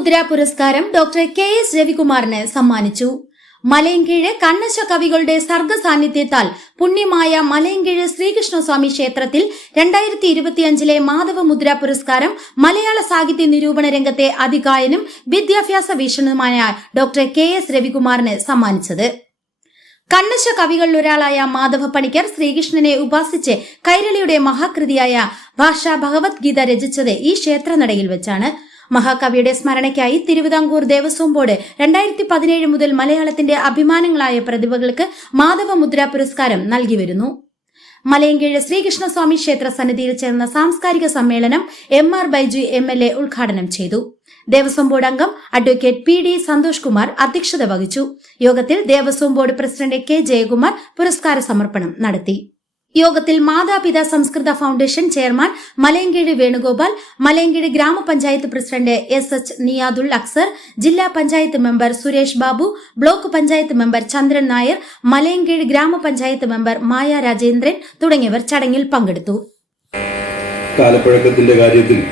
മാധവമുദ്ര പുരസ്കാരം doctor KS രവികുമാറിന് സമ്മാനിച്ചു. മലയൻകീഴ് കണ്ണശ കവികളുടെ സർഗ സാന്നിധ്യത്താൽ പുണ്യമായ മലയൻകീഴ് ശ്രീകൃഷ്ണസ്വാമി ക്ഷേത്രത്തിൽ 2025 മാധവമുദ്ര പുരസ്കാരം മലയാള സാഹിത്യ നിരൂപണ രംഗത്തെ അതികായനും വിദ്യാഭ്യാസ വീക്ഷണനുമായ ഡോക്ടർ KS രവികുമാറിന് സമ്മാനിച്ചത്. കണ്ണശ കവികളിലൊരാളായ മാധവ പണിക്കർ ശ്രീകൃഷ്ണനെ ഉപാസിച്ച് കൈരളിയുടെ മഹാകൃതിയായ ഭാഷാ ഭഗവത്ഗീത രചിച്ചത് ഈ ക്ഷേത്രനടയിൽ വെച്ചാണ്. മഹാകവിയുടെ സ്മരണയ്ക്കായി തിരുവിതാംകൂർ ദേവസ്വം ബോർഡ് 2017 മുതൽ മലയാളത്തിന്റെ അഭിമാനങ്ങളായ പ്രതിഭകൾക്ക് മാധവമുദ്ര പുരസ്കാരം നൽകി വരുന്നു. മലയൻകീഴ് ശ്രീകൃഷ്ണസ്വാമി ക്ഷേത്ര സന്നിധിയിൽ ചേർന്ന സാംസ്കാരിക സമ്മേളനം MR ബൈജു MLA ഉദ്ഘാടനം ചെയ്തു. ദേവസ്വം ബോർഡ് അംഗം അഡ്വക്കേറ്റ് PD സന്തോഷ് കുമാർ അധ്യക്ഷത വഹിച്ചു. യോഗത്തിൽ Devaswom board president K Jayakumar പുരസ്കാര സമർപ്പണം നടത്തി. യോഗത്തിൽ മാതാപിതാ സംസ്കൃത foundation chairman Malayinkeezhu Venugopal, Malayinkeezhu grama panchayat president SH Niyadul Aksar, ജില്ലാ panchayat member Suresh Babu, block panchayat member Chandran Nair, Malayinkeezhu grama panchayat member മായ രാജേന്ദ്രൻ തുടങ്ങിയവർ ചടങ്ങിൽ പങ്കെടുത്തു. കാലപ്പഴക്കത്തിന്റെ കാര്യത്തിൽ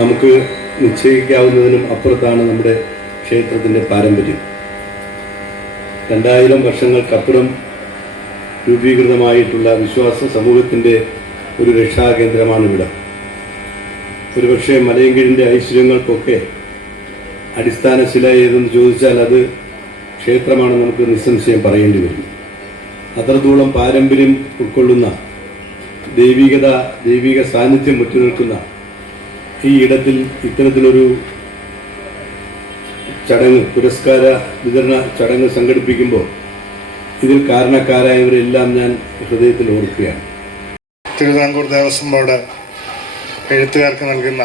നമുക്ക് നിശ്ചയിക്കാവുന്നതിനും അപ്പുറത്താണ് നമ്മുടെ ക്ഷേത്രത്തിന്റെ പാരമ്പര്യം. 2000 വർഷങ്ങൾക്കപ്പുറം രൂപീകൃതമായിട്ടുള്ള വിശ്വാസ സമൂഹത്തിൻ്റെ ഒരു രക്ഷാകേന്ദ്രമാണ് ഇവിടെ. ഒരുപക്ഷെ മലയൻകീഴിൻ്റെ ഐശ്വര്യങ്ങൾക്കൊക്കെ അടിസ്ഥാന ശില ഏതെന്ന് ചോദിച്ചാൽ അത് ക്ഷേത്രമാണെന്ന് നമുക്ക് നിസ്സംശയം പറയേണ്ടി വരും. അത്രത്തോളം പാരമ്പര്യം ഉൾക്കൊള്ളുന്ന ദൈവിക സാന്നിധ്യം മുറ്റി നിൽക്കുന്ന ഈ ഇടത്തിൽ ഇത്തരത്തിലൊരു ചടങ്ങ്, പുരസ്കാര വിതരണ ചടങ്ങ് സംഘടിപ്പിക്കുമ്പോൾ ഇതിൽ കാരണക്കാരായവരെല്ലാം ഞാൻ ഹൃദയത്തിൽ ഓർക്കുകയാണ്. തിരുവിതാംകൂർ ദേവസ്വം ബോർഡ് എഴുത്തുകാർക്ക് നൽകുന്ന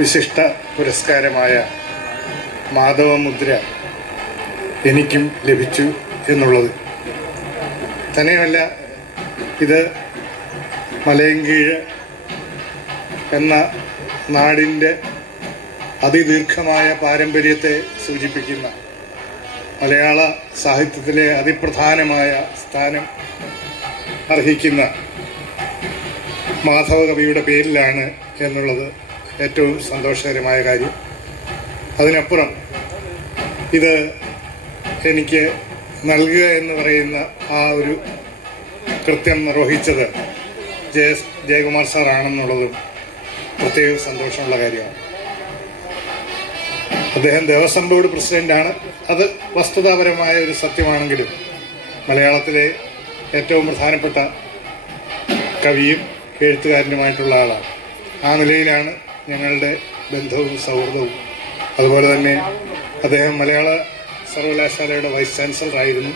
വിശിഷ്ട പുരസ്കാരമായ മാധവമുദ്ര എനിക്കും ലഭിച്ചു എന്നുള്ളത് തന്നെയുമല്ല, ഇത് മലയൻകീഴ് എന്ന നാടിൻ്റെ അതിദീർഘമായ പാരമ്പര്യത്തെ സൂചിപ്പിക്കുന്ന മലയാള സാഹിത്യത്തിലെ അതിപ്രധാനമായ സ്ഥാനം അർഹിക്കുന്ന മാധവ കവിയുടെ പേരിലാണ് എന്നുള്ളത് ഏറ്റവും സന്തോഷകരമായ കാര്യം. അതിനപ്പുറം ഇത് എനിക്ക് നൽകുക എന്ന് പറയുന്ന ആ ഒരു കൃത്യം നിർവഹിച്ചത് ജയകുമാർ സാറാണെന്നുള്ളതും പ്രത്യേക സന്തോഷമുള്ള കാര്യമാണ്. അദ്ദേഹം ദേവസ്വം ബോർഡ് പ്രസിഡന്റാണ്. അത് വസ്തുതാപരമായ ഒരു സത്യമാണെങ്കിലും മലയാളത്തിലെ ഏറ്റവും പ്രധാനപ്പെട്ട കവിയും എഴുത്തുകാരനുമായിട്ടുള്ള ആളാണ്. ആ നിലയിലാണ് ഞങ്ങളുടെ ബന്ധവും സൗഹൃദവും. അതുപോലെ തന്നെ അദ്ദേഹം മലയാള സർവകലാശാലയുടെ വൈസ് ചാൻസലർ ആയിരുന്നു.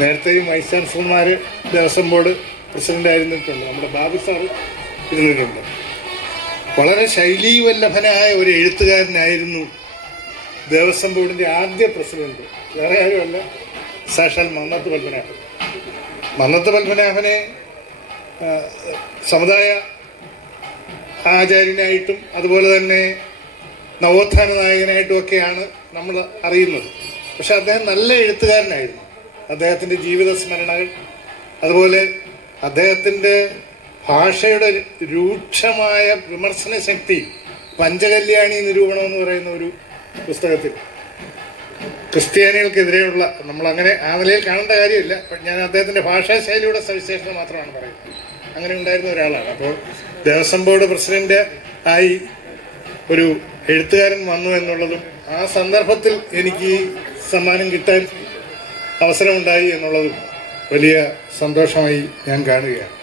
നേരത്തെയും വൈസ് ചാൻസലർമാർ ദേവസ്വം ബോർഡ് പ്രസിഡന്റ് ആയിരുന്നിട്ടുണ്ട്. നമ്മുടെ ബാബു സാർ ഇരുന്നിട്ടുണ്ട്. വളരെ ശൈലീവല്ലഭനായ ഒരു എഴുത്തുകാരനായിരുന്നു ദേവസ്വം ബോർഡിൻ്റെ ആദ്യ പ്രസിഡന്റ്. വേറെ ആരുമല്ല, സാക്ഷാൽ മന്നത്ത് പത്മനാഭൻ. മന്നത്ത് പത്മനാഭനെ സമുദായ ആചാര്യനായിട്ടും അതുപോലെ തന്നെ നവോത്ഥാന നായകനായിട്ടും ഒക്കെയാണ് നമ്മൾ അറിയുന്നത്. പക്ഷെ അദ്ദേഹം നല്ല എഴുത്തുകാരനായിരുന്നു. അദ്ദേഹത്തിൻ്റെ ജീവിത സ്മരണകൾ, അതുപോലെ അദ്ദേഹത്തിൻ്റെ ഭാഷയുടെ രൂക്ഷമായ വിമർശന ശക്തി, പഞ്ചകല്യാണി നിരൂപണം എന്ന് പറയുന്ന ഒരു പുസ്തകത്തിൽ ക്രിസ്ത്യാനികൾക്കെതിരെയുള്ള, നമ്മളങ്ങനെ ആ നിലയിൽ കാണേണ്ട കാര്യമില്ല, ഞാൻ അദ്ദേഹത്തിൻ്റെ ഭാഷാശൈലിയുടെ സവിശേഷത മാത്രമാണ് പറയുന്നത്. അങ്ങനെ ഉണ്ടായിരുന്ന ഒരാളാണ്. അപ്പോൾ ദേവസ്വം ബോർഡ് പ്രസിഡന്റ് ആയി ഒരു എഴുത്തുകാരൻ വന്നു എന്നുള്ളതും ആ സന്ദർഭത്തിൽ എനിക്ക് സമ്മാനം കിട്ടാൻ അവസരമുണ്ടായി എന്നുള്ളതും വലിയ സന്തോഷമായി ഞാൻ കാണുകയാണ്.